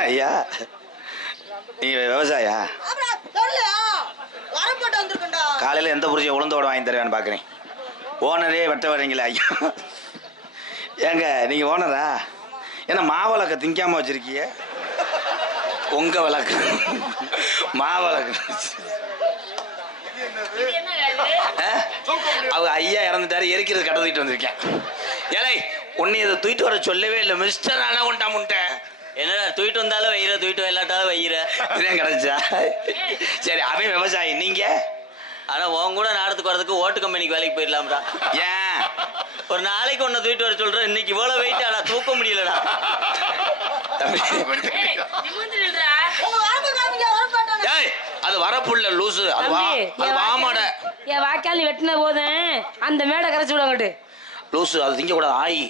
ஐயா நீங்க விவசாயா? காலையில் எந்த புரிஞ்ச உளுந்தோட வாங்கி தருவேன்னு பார்க்குறேன். ஓனரே வெட்ட வரீங்களா ஐயா? ஏங்க நீங்கள் ஓனரா? ஏன்னா மாவிளக்க திங்காமல் வச்சுருக்கீங்க. உங்கள் விளக்கு மாவிளக்கு. அவங்க ஐயா இறந்துட்டாரு, எரிக்கிறது கடை தூக்கிட்டு வந்திருக்கேன். ஏலை உன்னை இதை தூக்கிட்டு வர சொல்லவே இல்லை மிஸ்டர். ஆனால் உண்டா முட்டை என்னடா தூக்கிட்டு வந்தாலும் வையிற, தூக்கிட்டு இல்லாட்டாலும் வையிற. இதுதான் கிடைச்சா? சரி அவன் விவசாயி, நீங்க? ஆனா உன் கூட நாடத்துக்கு வரதுக்கு ஓட்டு கம்பெனிக்கு வேலைக்கு போயிடலாம்டா. ஏன் ஒரு நாளைக்கு ஒன்னு தூக்கிட்டு வர சொல்றேன், இன்னைக்கு இவ்வளவு வெயிட் ஆனா தூக்க முடியலடா. அது வரப்புள்ள லூசு. அது வாமாட என் வாய்க்கால் நீ வெட்டின போதும் அந்த மேடை கரைச்சி விடாங்கட்டு லூசு. அது திங்க கூடாது. ஆயி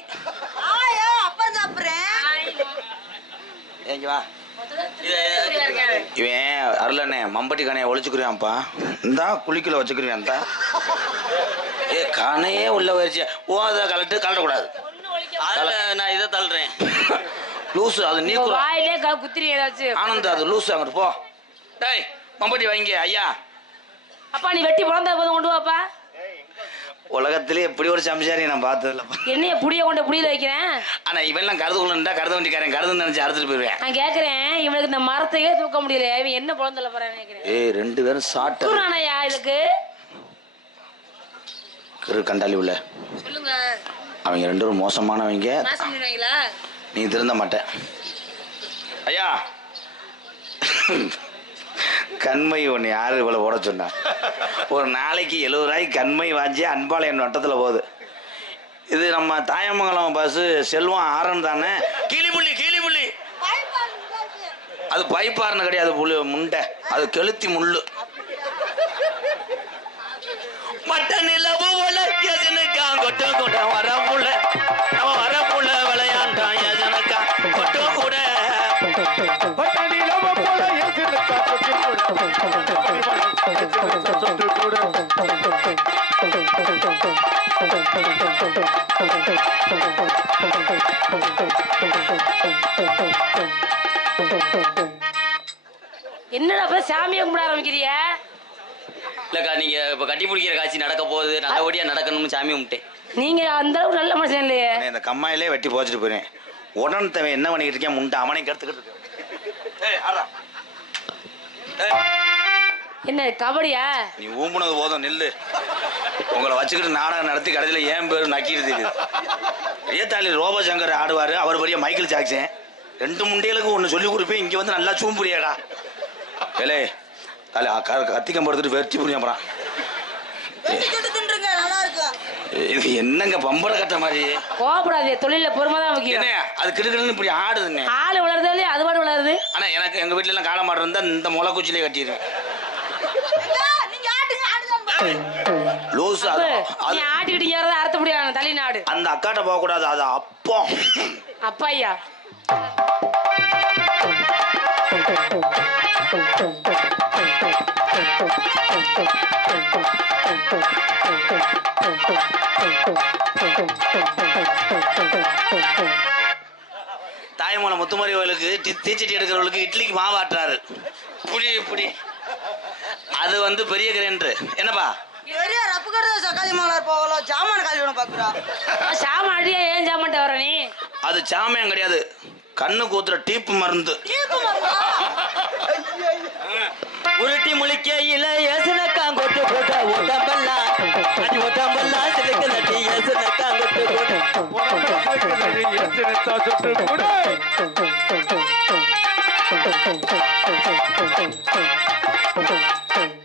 ஏங்க வா. இவன் அருளண்ணே மம்பட்டி கணையை ஒழிச்சுக்குறியான்ப்பா. இந்தா குளிக்கல வச்சுக்குருவேன். இந்தா ஏ கணையே உள்ள போயிடுச்சு. ஓ அதை கலட்டக்கூடாது. நான் இதை தள்ளுறேன். லூசு அது நீ வாயிலே குத்திரி ஏதாச்சும். ஆனந்த் அது லூசு. அங்கிட்டு போ. டேய் மம்பட்டி வைங்க ஐயா. அப்பா நீ வெட்டி பிறந்த போதும் கொண்டு வாப்பா. உலகத்திலே எப்படி ஒரு சம்சாரி நான் பார்த்ததில்லப்பா. என்னைய புடிய கொண்ட புடியில வைக்கிறேன். ஆனா இவெல்லாம் கருது கொண்டுட்டா கருது வண்டிக்காரன் கருது நினைச்சு அறுத்துட்டு போயிருவேன். நான் கேக்குறேன் இவனுக்கு இந்த மரத்தையே தூக்க முடியல. இவன் என்ன பிறந்தல போறான்னு கேக்குறேன். ஏய் ரெண்டு பேரும் சாப்பிட்டுறானயா இதுக்கு கண்டாலி உள்ள சொல்லுங்க. அவங்க ரெண்டு பேரும் மோசமானவங்க. நீ திருந்த மாட்டேன் ஐயா. கண்மை ஒன்று யாரு இவ்வளவு ஓட சொன்னா? ஒரு நாளைக்கு 70 ரூபாய்க்கு கண்மை வாங்கி அன்பாளையம் வட்டத்தில் போகுது. இது நம்ம தாயமங்கலம் பஸ் செல்வம் ஆரன் தானே. கீழிப்புள்ளி கீழிப்புள்ளி அது பைப்பாருன்னு கிடையாது. புள்ளி முண்டை அது கெளுத்தி முள்ளு. மட்ட நிலவு எதனுக்கா கொட்ட கூட வரப்புள்ள நம்ம வரப்புள்ள விளையாண்டான் எதனுக்கா கொட்ட கூட என்னடா சாமியை கும்பிட ஆரம்பிக்கிறிய? இல்லக்கா நீங்க இப்ப கட்டி பிடிக்கிற காட்சி நடக்க போகுது, நல்லபடியா நடக்கணும்னு சாமி கும்பிட்டேன். நீங்க அந்த அளவுக்கு நல்ல மனுஷன் இல்லையே. இந்த கம்மாயிலே வெட்டி போச்சுட்டு போறேன். உடனே தவன் என்ன பண்ணிக்கிட்டு இருக்கேன்? முண்டை அவனையும் கருத்துக்கிட்டு இருக்கு. என்ன கபடியா? நீ ஊம்புனது போதும் நெல்லு. உங்களை வச்சுக்கிட்டு நாடகம் நடத்தி கடைசியில் ஏன் பேர் நக்கிட்டு தெரியுது. ஏத்தாளி ரோபசங்கர் ஆடுவார். அவர் பெரிய மைக்கேல் ஜாக்சன். ரெண்டு முண்டைகளுக்கு ஒன்று சொல்லி கொடுப்பேன். இங்கே வந்து நல்லா சூம்புறியாடா. ஏலே கத்திக்கம் படுத்துட்டு வெற்றி புரியும். அப்புறம் இது என்னங்க பம்பரை கட்ட மாதிரி? கோபப்படாது, தொழில பொறுமை தான் முக்கியம். அது கிடுக்கிடுன்னு இப்படி ஆடுதுங்க. ஆளு வளருது அது பாடு வளருது. ஆனா எனக்கு எங்க வீட்டுல எல்லாம் காளை மாடு இருந்தா இந்த முளை குச்சிலே கட்டிடுவேன். லூசு ஆட்டிக்கிட்டு அறுத்த முடியாது தலைநாடு. அந்த அக்காட்ட போக கூடாது. அது அப்போ அப்பாய்யா தாய்மூலம் முத்துமாரி கோயிலுக்கு தீச்சட்டி எடுக்கிறவங்களுக்கு இட்லிக்கு மாவாட்டுறாரு. புடி புடி அது வந்து பெரிய கிரைண்டர். என்னப்பா பெரிய ரப்பு கட்ட சக்காளி மாலார் போகலாம். ஜாமான் காலி ஒன்று பார்க்குறா. சாமான் அடியா ஏன் ஜாமான்ட்ட வர நீ? அது சாமியம் கிடையாது, கண்ணு கூத்துற டீப்பு மருந்து. உருட்டி முழிக்கையில ஏசுனக்கான் கொட்டு போட்ட உடம்பெல்லாம் அடி உடம்பெல்லாம் சிலுக்கு நட்டி ஏசுனக்கான் கொட்டு போட்ட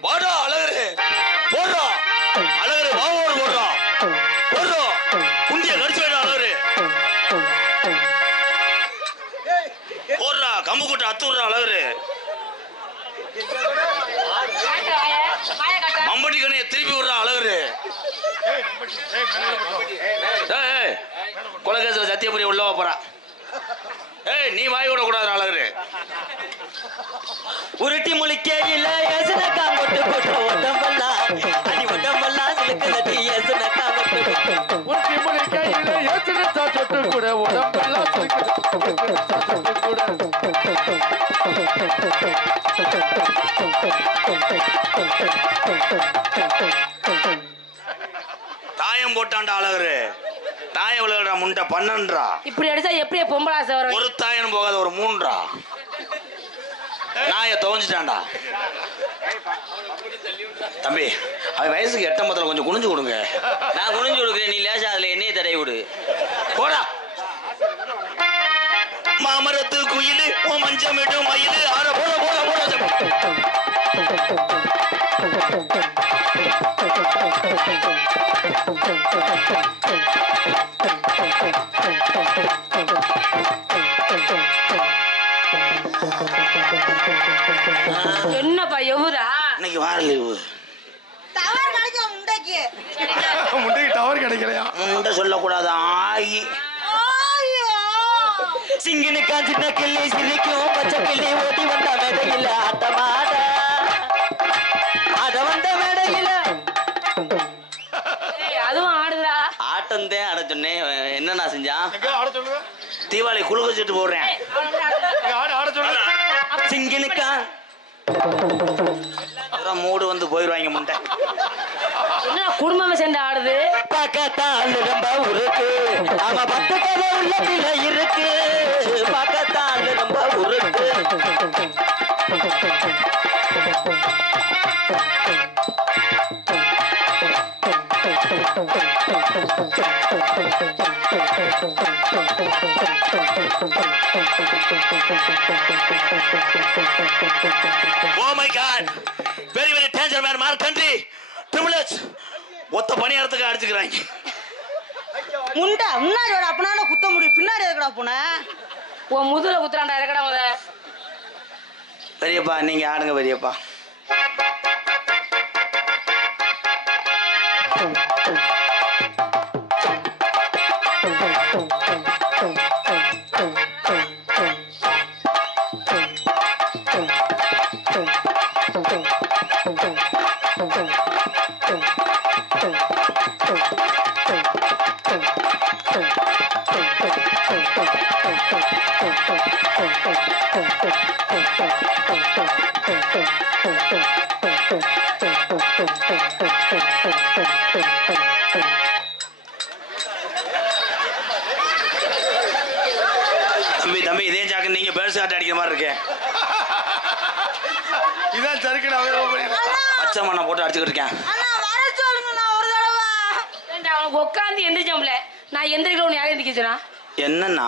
வாடா அழகரு போடுறோம். அழகரு வாவோடு போடுறோம் போடுறோம். குண்டிய கடிச்சு வேடா அழகரு போடுறா. கம்பு கூட்ட அத்துடுறா அழகரு. மம்பட்டி கணைய திருப்பி விடுறா அழகரு. கொலகேசில சத்தியபுரி உள்ள போறா. ஏய் நீ வாய் விட கூடாது அழகரு. உருட்டி முழிக்கையில ஏசுனக்கான் கொட்டு போட்ட உடம்பெல்லாம் அடி உடம்பெல்லாம் சிலுக்கு நட்டி ஏசுனக்கான் கொட்டு போட்ட உருட்டி முழிக்கையில ஏசுனக்கான் கொட்டு கூட உடம்பெல்லாம் சிலுக்கு தாயம் போட்டாண்டா அழகு. தாயம் விளையாடுற முண்டை 12. இப்படி அடிச்சா எப்படி பொம்பளை ஆசை வரும்? ஒரு தாயம் போகாத ஒரு 3. நாயை துவஞ்சிட்டான்டா. தம்பி அவன் வயசுக்கு 8 கொஞ்சம் குனிஞ்சு கொடுங்க. நான் குனிஞ்சு கொடுக்குறேன், நீ லேசா அதுல எண்ணெயை தடவி விடு. போடா. மாமரத்து குயிலு மஞ்சமிடும் மயிலு ஆற போட போட போட. என்னப்பா எவ்வளா இன்னைக்கு வார லீவு. டவர் கிடைக்கும் முண்டைக்கு. முட்டைக்கு டவர் கிடைக்கலையா? முண்டை சொல்லக்கூடாது. ஆகி ஐயோ சிங்கனுக்கா சின்ன கிள்ளி சிரிக்கும் பச்சை கிள்ளி ஓட்டி வந்த மேடையில ஆட்டமாட அத வந்த மேடையில அதுவும் ஆடுதா? ஆட்டம் தான் ஆட சொன்னேன். என்ன நான் செஞ்சான்? எங்க ஆட சொல்லுங்க. தீபாவளி குழுக்க சீட்டு போடுறேன். எங்க ஆட சொல்லுங்க. சிங்கனுக்கா அப்புறம் மூடு வந்து போயிடுவாங்க முண்டை. என்ன குடும்பமே சேர்ந்து ஆடுது? பக்கத்தால் ரொம்ப உருக்கு ஆமா, 10 கதை உள்ளத்தில இருக்கு. பக்கத்தால் ரொம்ப உருக்கு. Oh my God! Very very danger man, my country. Privilege. ஒத்த பணியாரத்துக்கு அடிச்சுக்கிறாங்க. முண்டை முன்னாடி வாடா, அப்பனால குத்த முடியும், பின்னாடி எதுக்குடா போன? உன் முதுல குத்துறான்டா, இறக்கடா முத. பெரியப்பா நீங்க ஆடுங்க பெரியப்பா. தம்பி இதே ஜாக்கு நீங்க பேர்ஸ் காட்ட அடிக்கிற மாதிரி இருக்கேன். இதான் சறுக்குடா. பச்சை மண்ணை போட்டு அடிச்சுக்கிட்டு இருக்கேன். அண்ணா வர சொல்லுங்க, நான் ஒரு தடவை. ஏன்டா அவனுக்கு உட்காந்து எந்திரிச்சோம்ல, நான் எந்திரிக்கணும் யாரும் எந்திரிக்க சொன்னா? என்னன்னா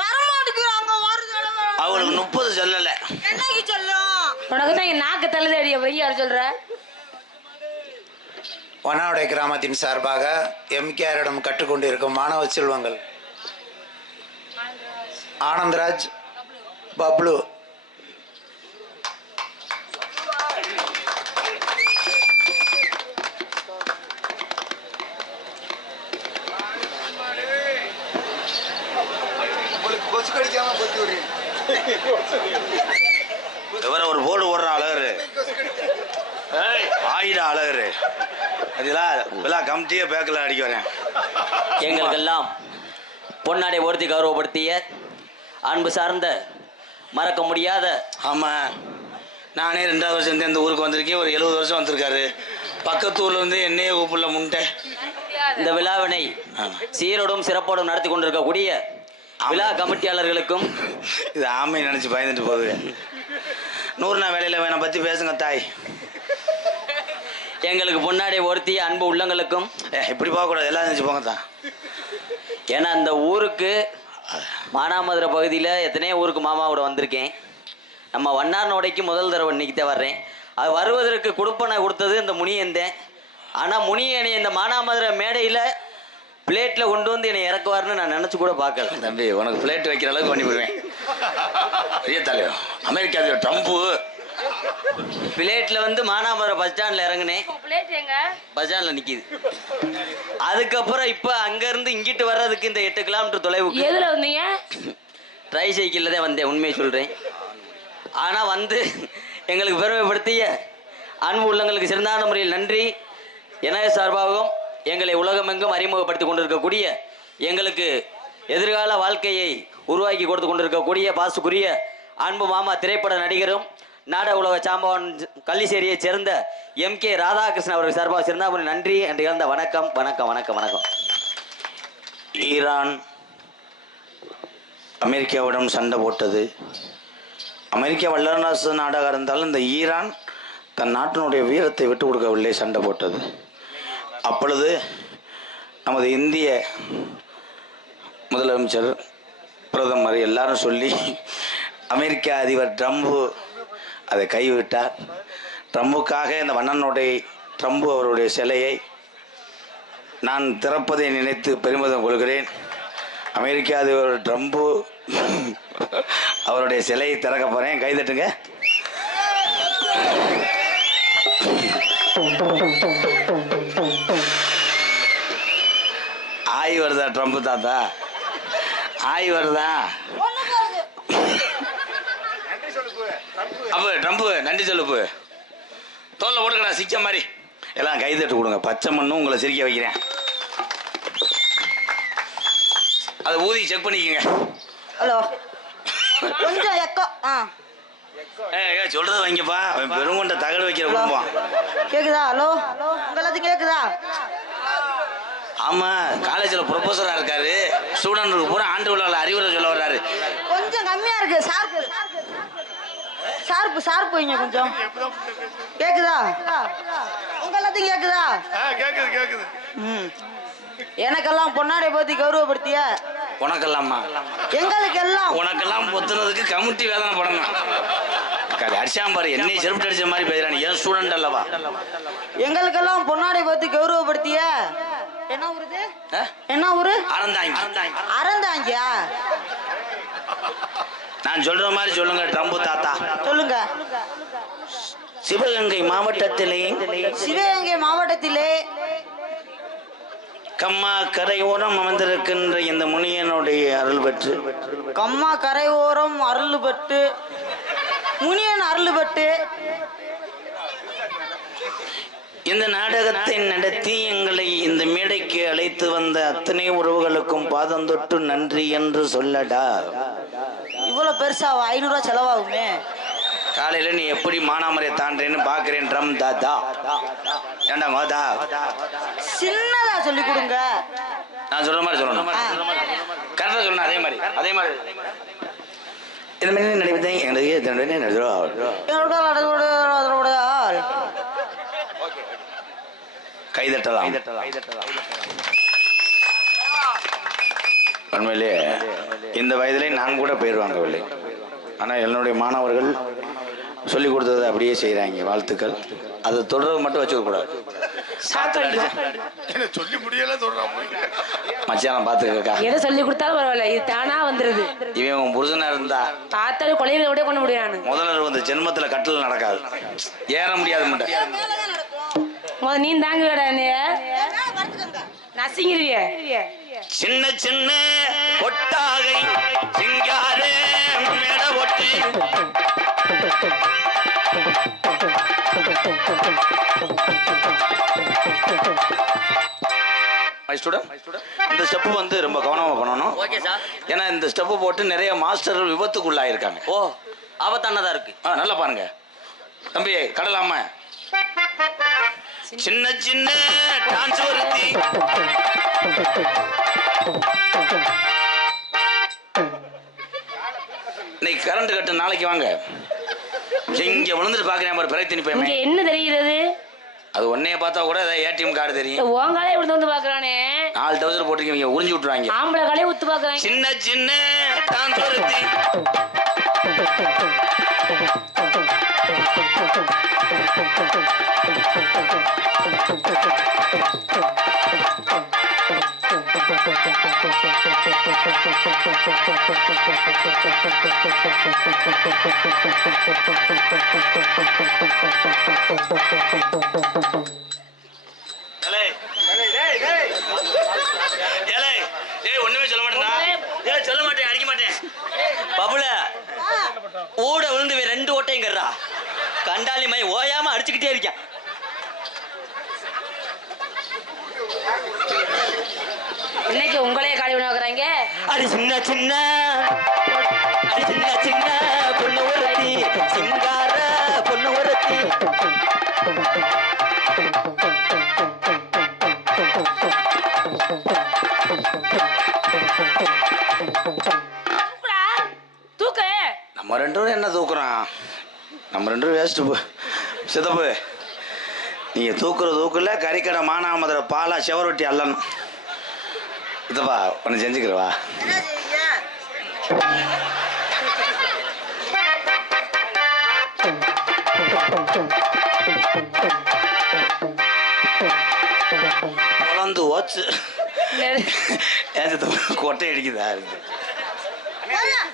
வரமாட்டேங்கிறாங்க ஒரு தடவை. அவளுக்கு 30 சொல்லல. என்னைக்கு சொல்லும்? உனக்கு தான் என் நாக்கு தள்ளுது அடி. அப்புறம் யார் சொல்ற? வனாவுடை கிராமத்தின் சார்பாக எம்கேஆரிடம் கற்றுக்கொண்டிருக்கும் மாணவ செல்வங்கள் ஆனந்தராஜ், பப்ளு, கொசு கடிக்காம கொத்தி விடுறீங்க. இவரை ஒரு போர்டு ஓடுற அழகரு. ஆயிடா அழகரு. அதுல கமிட்டியே பேக்கில் அடிக்க வரேன். எங்களுக்கெல்லாம் பொன்னாடை ஒருத்தி கௌரவப்படுத்திய அன்பு சார்ந்த மறக்க முடியாத ஆமா நானே 2வது வருஷம் இந்த ஊருக்கு வந்திருக்கேன். ஒரு 70 வருஷம் வந்திருக்காரு. பக்கத்து ஊர்ல இருந்து என்னையே கூப்பிடல முண்டை. இந்த விழாவினை சீரோடும் சிறப்போடும் நடத்தி கொண்டிருக்கக்கூடிய விழா கமிட்டியாளர்களுக்கும் இது ஆமை நினைச்சு பயந்துட்டு போகுது. 100 நாள் வேலையில வேணா பத்தி பேசுங்க தாய். எங்களுக்கு பொன்னாடை ஒருத்திய அன்பு உள்ளங்களுக்கும் இப்படி போகக்கூடாது, எல்லாம் நினைச்சு போங்க தான். ஏன்னா இந்த ஊருக்கு மானாமதுரை பகுதியில் எத்தனையோ ஊருக்கு மாமாவோட வந்திருக்கேன். நம்ம வண்ணார்னோடைக்கு முதல் தடவை இன்னைக்கு தான் வர்றேன். அது வருவதற்கு கொடுப்பனை கொடுத்தது இந்த முனியந்தேன். ஆனால் முனியனை இந்த மானாமதுரை மேடையில் பிளேட்டில் கொண்டு வந்து என்னை இறக்குவார்னு நான் நினச்சி கூட பார்க்கல. தம்பி உனக்கு பிளேட் வைக்கிற அளவுக்கு பண்ணி போடுவேன். பெரிய தலைவர் அமெரிக்கா ட்ரம்ப்பு பிளேட்டில் வந்து மானாமதுரை பஸ் ஸ்டாண்டில் இறங்குனேன். பஸ் ஸ்டாண்டில் நிற்கிது. அதுக்கப்புறம் இப்போ அங்கேருந்து இங்கிட்டு வர்றதுக்கு இந்த 8 கிலோமீட்டர் தொலைவுக்கு எதுல வந்தீங்க? ட்ரை சைக்கிளில் தான் வந்தேன், உண்மையை சொல்கிறேன். ஆனால் வந்து எங்களுக்கு பெருமைப்படுத்திய அன்பு உள்ளங்களுக்கு சிறந்தான முறையில் நன்றி. எனது சார்பாகவும் எங்களை உலகமெங்கும் அறிமுகப்படுத்தி கொண்டிருக்கக்கூடிய எங்களுக்கு எதிர்கால வாழ்க்கையை உருவாக்கி கொடுத்து கொண்டிருக்கக்கூடிய பாசுக்குரிய அன்பு மாமா திரைப்பட நடிகரும் நாடக உலக சாம்பவன் கள்ளிசேரியைச் சேர்ந்த MK ராதாகிருஷ்ணன் அவர்கள் சார்பாக சிறந்தாபுரி நன்றி என்று இழந்த வணக்கம் வணக்கம் வணக்கம் வணக்கம். ஈரான் அமெரிக்காவிடம் சண்டை போட்டது. அமெரிக்கா வல்லரசு நாடாக இருந்தாலும் இந்த ஈரான் தன் நாட்டினுடைய வீரத்தை விட்டு கொடுக்கவில்லை, சண்டை போட்டது. அப்பொழுது நமது இந்திய முதலமைச்சர் பிரதமர் எல்லாரும் சொல்லி அமெரிக்க அதிபர் ட்ரம்ப் அதை கைவிட்டார். ட்ரம்புக்காக இந்த வண்ணனுடைய ட்ரம்ப் அவருடைய சிலையை நான் திறப்பதை நினைத்து பெருமிதம் கொள்கிறேன். அமெரிக்க அதிபர் ட்ரம்ப் அவருடைய சிலையை திறக்க போகிறேன். கைதட்டுங்க. ஆய் வருதா ட்ரம்ப் தாத்தா? ஆய் வருதா? அப்போ ட்ரம்ப் நன்றி சொல்லுப்பு. தோல்ல போட்டுக்கடா சிக்க மாதிரி. எல்லாம் கைதட்டு கொடுங்க. பச்சை மண்ணும் உங்களை சிரிக்க வைக்கிறேன். அதை ஊதி செக் பண்ணிக்கோங்க. ஹலோ கொஞ்சம் எக்கோ. சொல்றது வைங்கப்பா. பெருங்கொண்ட தகடு வைக்கிற குடும்பம். கேக்குதா? ஹலோ உங்களுக்கு கேக்குதா? ஆமா, காலேஜில் ப்ரொஃபஸரா இருக்காரு. ஸ்டூடெண்ட்டுக்கு பூரா ஆண்டு விழாவில் அறிவுரை சொல்ல வர்றாரு. கொஞ்சம் கம்மியா இருக்கு. ஷார்ப்பு வைங்க கொஞ்சம். கேக்குதா? உங்க எல்லாத்தையும் கேக்குதா? கேக்குது. எனக்கெல்லாம் பொன்னாடை பத்தி கௌரவப்படுத்திய உனக்கெல்லாமா? எங்களுக்கு எல்லாம் உனக்கெல்லாம் பொத்துனதுக்கு கமிட்டி வேதனை படணும். அடிச்சாம் பாரு, என்னை செருப்பு அடிச்ச மாதிரி பேசுறானு. ஏன் ஸ்டூடெண்ட் அல்லவா? எங்களுக்கெல்லாம் பொன்னாடை பத்தி கௌரவப்படுத்திய என்ன ஊருது? என்ன ஊரு? அறந்தாங்கியா? நான் சொல்ற மாதிரி சொல்லுங்க ட்ரம்ப் தாத்தா. சொல்லுங்க. சிவகங்கை மாவட்டத்திலே கம்மா கரையோரம் அமர்ந்திருக்கின்ற இந்த முனியனுடைய அருள் பெற்று கம்மா கரையோரம் அருள் பெற்று முனியன் அருள் பெற்று இந்த நாடகத்தை நடத்தி எங்களை இந்த மேடைக்கு அழைத்து வந்த அத்தனை உறவுகளுக்கும் பாதம் தொட்டு நன்றி என்று சொல்லடா. இவ்வளவு பெருசா 500 ரூபாய் செலவாகுமே. காலையில நீ எப்படி மானாமரையை தாண்டேன்னு பாக்குறேன் ட்ரம் தாத்தா. ஏண்டா மாதா சின்னதா சொல்லி கொடுங்க. நான் சொல்ற மாதிரி சொல்லணும். கரெக்டா சொல்லணும். அதே மாதிரி இந்த மாதிரி நடிப்பதை கைதட்டலாம். உண்மையிலே இந்த வயதிலே நான் கூட பெயர் வாங்கவில்லை. ஆனால் என்னுடைய மாணவர்கள் சொல்லிக் கொடுத்ததை அப்படியே செய்கிறாங்க. வாழ்த்துக்கள். அதை தொடர்றது மட்டும் வச்சுக்க கூடாது. சொல்லி முடியல சொல்றான். மச்சான் பாத்துக்கா. எதை சொல்லி கொடுத்தாலும் பரவாயில்ல, இது தானா வந்துருது. இவன் உன் புருஷனா இருந்தா பார்த்தாலும் கொலையில விட கொண்டு முடியாது. முதல்ல வந்து ஜென்மத்துல கட்டில் நடக்காது, ஏற முடியாது. நீ தாங்க விட நசிங்கிருவிய. சின்ன சின்ன கொட்டாகை சிங்கார மேட ஒட்டி இந்த ஸ்டெப் வந்து ரொம்ப கவனமா பண்ணணும். ஏன்னா இந்த ஸ்டெப் போட்டு நிறைய மாஸ்டர்கள் விபத்துக்குள்ளாயிருக்காங்க. ஓ, ஆபத்தானதா இருக்கு. நல்லா பாருங்க தம்பி. கடலாம சின்ன சின்ன டான்ஸ் வருத்தி இன்னைக்கு கரண்ட் கட்டு, நாளைக்கு வாங்க. இங்க விழுந்துட்டு பாக்குறேன் பாரு, பிறகு திணி போய் என்ன தெரிகிறது? அது ஒன்னைய பார்த்தா கூட ஏடிஎம் கார்டு தெரியும். உங்காலே இப்படி வந்து பாக்குறானே. 4 டவுசர் போட்டுருக்கீங்க, உறிஞ்சு விட்டுருவாங்க. ஆம்பளை காலே உத்து பாக்குறாங்க. சின்ன சின்ன டான்ஸ் வருத்தி ஒண்ணுமே சொல்ல மாட்டேன். சொல்ல மாட்டேன், அடிக்க மாட்டேன். பபுல ஊட விழுந்து 2 ஓட்டையும் கர்றா. கண்டாலி மை ஓயாம அடிச்சுக்கிட்டே இருக்கான். இன்னைக்கு உங்களே காலி பண்ண வைக்கிறாங்க. அது சின்ன சின்ன சிங்கார பொண்ணு ஒருத்தி தூக்கு நம்ம ரெண்டு பேரும் என்ன தூக்குறோம்? நம்ம ரெண்டு பேரும் வேஸ்ட்டு சித்தப்பு. நீங்கள் தூக்குற தூக்குல கறிக்கடை மானாமதுரை பாலா செவரொட்டி அல்லணும். சித்தப்பா ஒன்று செஞ்சுக்கிறவா? என்ன செய்வீங்க? குழந்து ஓச்சு ஏன் சித்தப்பா கொட்டை அடிக்குதா இருக்கு?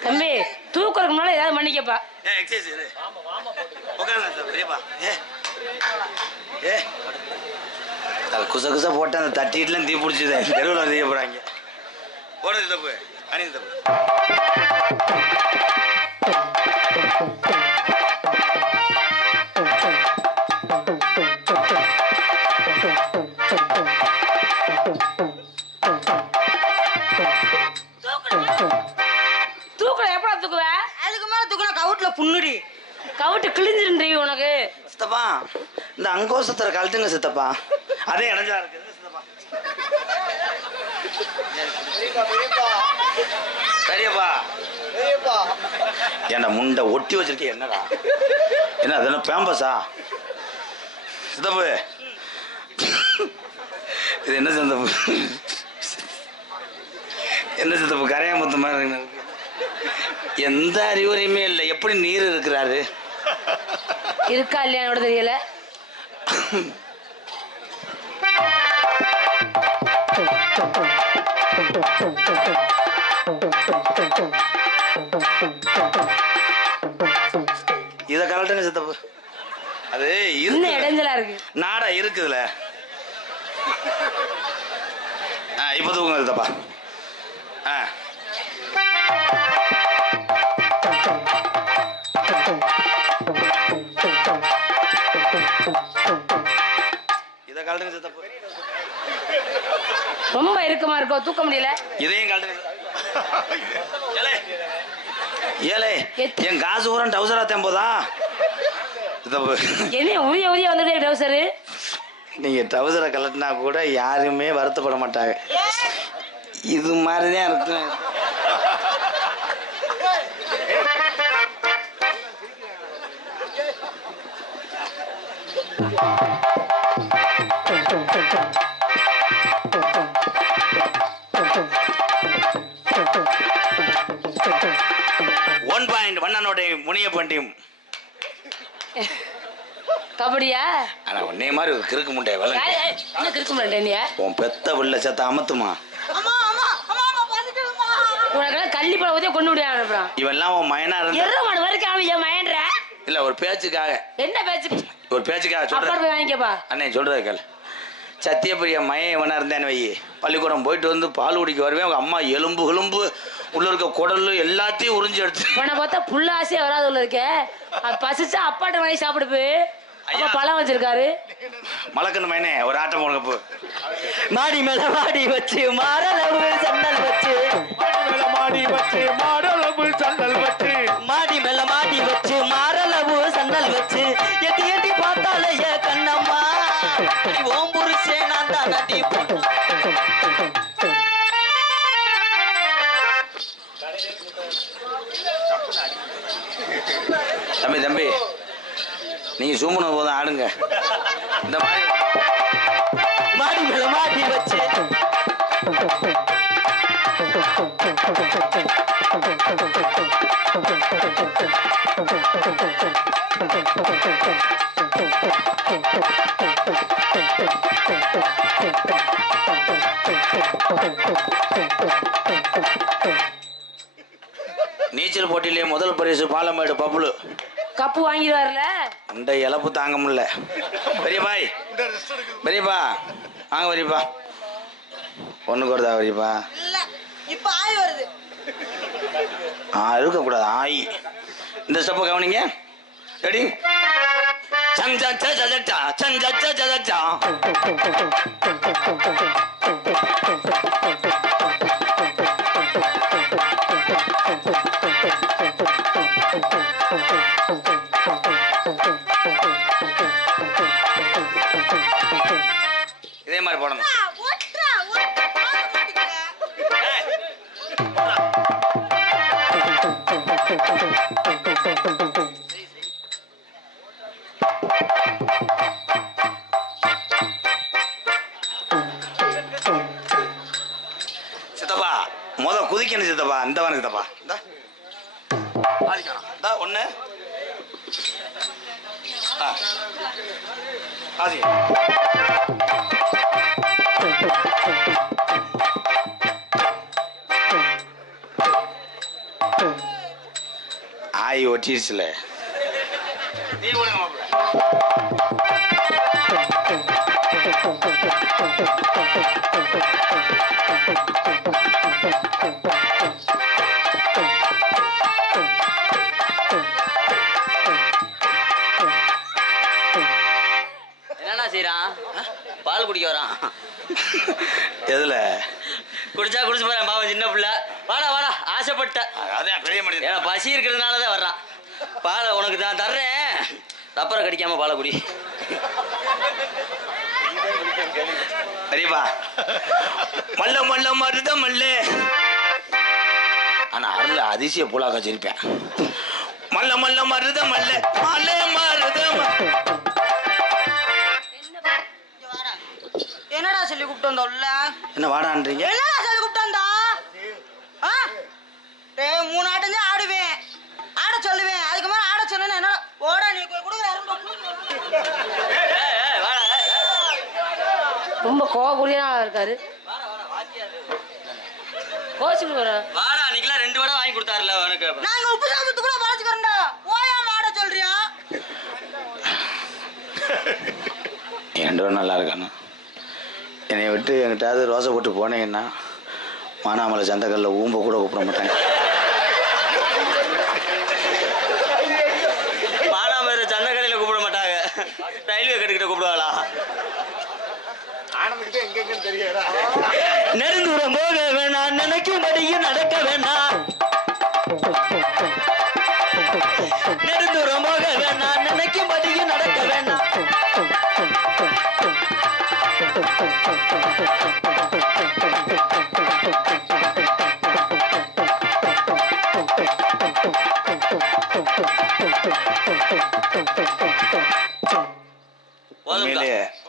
தம்பி தூக்குறதுக்கு முன்னால ஏதாவது மன்னிக்கப்பா. குச குச போட்டு அந்த தட்டிட்டுலாம் தீ பிடிச்சது தெருவில் வந்து போறாங்க. போடுறது தப்பு, அணிந்து தப்பு. தூக்குற எப்படா தூக்குவ? அதுக்கு மேல தூக்குனா கவுட்ல புண்ணுடி. கவுட்டு கிழிஞ்சிருந்தீ உனக்கு. சித்தப்பா இந்த அங்கோசத்தை கழட்டுங்க சித்தப்பா. அதே இடைஞ்சா இருக்கு சித்தப்பா. பெரியப்பா ஏன்டா முண்டை ஒட்டி வச்சிருக்கேன் என்னடா? என்ன அது என்ன பேம்பஸா? சித்தப்பு இது என்ன சித்தப்பு? என்ன சித்தப்பு கரையாமத்து மாதிரி இருக்கு. எந்த அறிவுரையுமே இல்லை. எப்படி நீர் இருக்கிறாரு? இருக்கா இல்லையானோட தெரியல. இத கலட்டுங்க சித்தப்பு. அது இன்னும் இடைஞ்சலா இருக்கு. நாடா இருக்குதுல. இப்ப தூக்குங்க சித்தப்பா. இத கலட்டுங்க சித்தப்பு. ரொம்ப இறுக்கமா இருக்கோ, தூக்க முடியல. இதையும் கலட்டுங்க. ஏலே என் காசு பூரா டவுசரா தேம்போதா? என்ன உரிய உரிய வந்துட்டே டவுசரு. நீங்க டவுசரை கலட்டினா கூட யாருமே வருத்தப்பட மாட்டாங்க. இது மாதிரிதான் இருக்கும். முனிய பண்டியும் கபடியா? ஆனா உன்னே மாதிரி ஒரு கிறுக்கு முண்டை வேலை. என்ன கிறுக்கு முண்டை? உன் பெத்த உள்ள சத்த அமத்துமா? உனக்கெல்லாம் கள்ளி பழம் ஊதிய கொண்டு முடியாது அனுப்புறான். இவெல்லாம் உன் மயனா இருந்தா எருமாடு வரைக்கும் அவன் என் மயன்ற. இல்ல ஒரு பேச்சுக்காக. என்ன பேச்சு? ஒரு பேச்சுக்காக சொல்றேன். போய் வாங்கிக்கப்பா. அண்ணே சொல்றது கேள். சத்தியப்பிரிய மயன் இவனா இருந்தேன்னு வை. பள்ளிக்கூடம் போயிட்டு வந்து பால் குடிக்க வருவேன். அவங்க அம்மா எலும்பு எலும்பு உள்ள இருக்க குடல் எல்லாத்தையும் உறிஞ்சி எடுத்து உன பார்த்தா புள்ள ஆசையா வராது உள்ள இருக்கே. பசிச்சா அப்பாட்ட வாங்கி சாப்பிடுப்பு. அப்பா பழம் வச்சிருக்காரு. மலக்கண்ணு மயனே ஒரு ஆட்டம் போடுங்க போ. மாடி மேல மாடி வச்சு மாடளவு சண்டல் வச்சு மாடி வச்சு மாடளவு சண்டல் வச்சு மாடி மேல மாடி வச்சு மாடளவு சண்டல் வச்சு எட்டி எட்டி பார்த்தாலே கண்ணம்மா ஓம் புருஷே நான் தான் நடி. தம்பி தம்பி நீங்க சூம்புன போதும் ஆடுங்க. இந்த மாதிரி மாடி மேல மாடி வச்சு நீச்சல் போட்டியிலேயே முதல் பரிசு பாலமேடு பப்புளு கப்பு வாங்கிடுவாருல. இந்த இழப்பு தாங்க முடியல. பெரியபாய் பெரியப்பா வாங்க பெரியப்பா. ஒண்ணுக்கு வருதா பெரியப்பா? இப்ப ஆய் வருது. இருக்கக்கூடாது ஆய். இந்த ஸ்டெப்பை கவனிங்க. ரெடி? சஞ்சா சஜா சஞ்சா சஜா அதே மாதிரி போடணும். சித்தப்பா குதிக்கணும் சித்தப்பா. இந்த வாரம் சித்தப்பா இந்த ஒன்று ஆய் ஒட்டிடுச்சுல. நீ ஒழுங்க என்னடா செய்யறான்? பால் குடிக்க வரான். எதுல குடிச்சா குடிச்சு போறேன் பாவம் சின்ன பிள்ளை. வாடா வாடா ஆசைப்பட்ட. அதான் பெரிய மனிதன். ஏன்னா பசி இருக்கிறதுனாலதான் வர்றான். பாலை உனக்கு தான் தர்றேன், ரப்பரை கடிக்காம பாலை குடி. சரிப்பா. மல்ல மல்ல மருத மல்ல. ஆனா அருள் அதிசய புலா கச்சிருப்பேன். மல்ல மல்ல மருத மல்ல மல்ல மருத. என்னடா சொல்லி கூப்பிட்டு வந்தோம்ல? என்ன வாடான்றீங்க? என்னடா சொல்லி கூப்பிட்டு வந்தா? டேய் 3 ஆட்டம் தான் ஆடுவேன், ஆட சொல்லுவேன். அதுக்கு மேல ஆட சொன்னா என்ன? ஓடா நீ கொடுக்குற ரொம்ப கோவக்கூடியனா இருக்காரு. கோச்சுக்கு வர வாடா அன்னைக்குலாம் 2 வடை வாங்கி கொடுத்தாருல உனக்கு. நாங்க உப்பு சாமத்து கூட பாத்துக்கறோம்டா. ஓயாம ஆட சொல்றியா? ஏண்டோ நல்லா இருக்கானு. என்னை விட்டு என்கிட்டாவது ரோசை போட்டு போனேன்னா மானாமலை சந்தக்கல்ல ஊம்ப கூட கூப்பிட மாட்டாங்க. மானாமலை சந்தக்கடையில கூப்பிட மாட்டாங்க, ரயில்வே கட்டுக்கிட்ட கூப்பிடுவாளா? நெடுந்தூரம் போக வேணாம், நினைக்கும்படியும் நடக்க வேண்டாம். நெடுந்தூரம் போக வேணாம், நினைக்கும்படியும் நடக்க வேண்டாம்.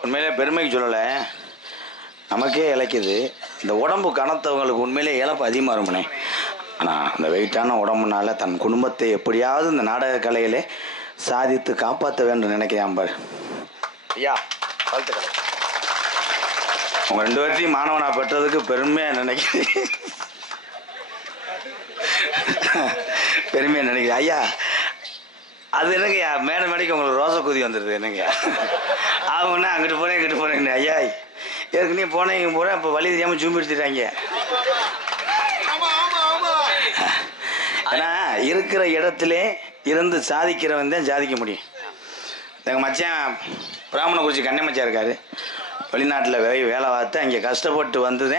உண்மையிலே பெருமைக்கு சொல்லலை, நமக்கே இழைக்குது. இந்த உடம்பு கனத்தவங்களுக்கு உண்மையிலே இழப்பு அதிகமாக இருக்கும்னே. ஆனால் அந்த வெயிட்டான உடம்புனால தன் குடும்பத்தை எப்படியாவது இந்த நாடக கலையிலே சாதித்து காப்பாற்ற வேண்டும் நினைக்கிறேன் பாரு. ஐயா வாழ்த்துக்களை. உங்கள் 2 பேர்த்தையும் மாணவனாக பெற்றதுக்கு பெருமையாக நினைக்கிறேன். பெருமையாக நினைக்கிறேன் ஐயா. அது என்னங்கய்யா மேடைக்கு உங்களுக்கு ரோசை குதி வந்துடுது என்னங்கய்யா? ஆகுன்னா அங்கிட்டு போனேன் இங்கிட்டு போனேங்க ஐயா. ஏற்கனவே போனேங்க போகிறேன், அப்போ வழி தெரியாமல் ஜூம் எடுத்துட்டாங்க. ஆனால் இருக்கிற இடத்திலே இருந்து சாதிக்கிறவன் தான் சாதிக்க முடியும். எங்கள் மச்சான் பிராமணக்குறிச்சி கண்ணை மச்சான் இருக்காரு, வெளிநாட்டில் வேலை பார்த்து அங்கே கஷ்டப்பட்டு வந்ததேன்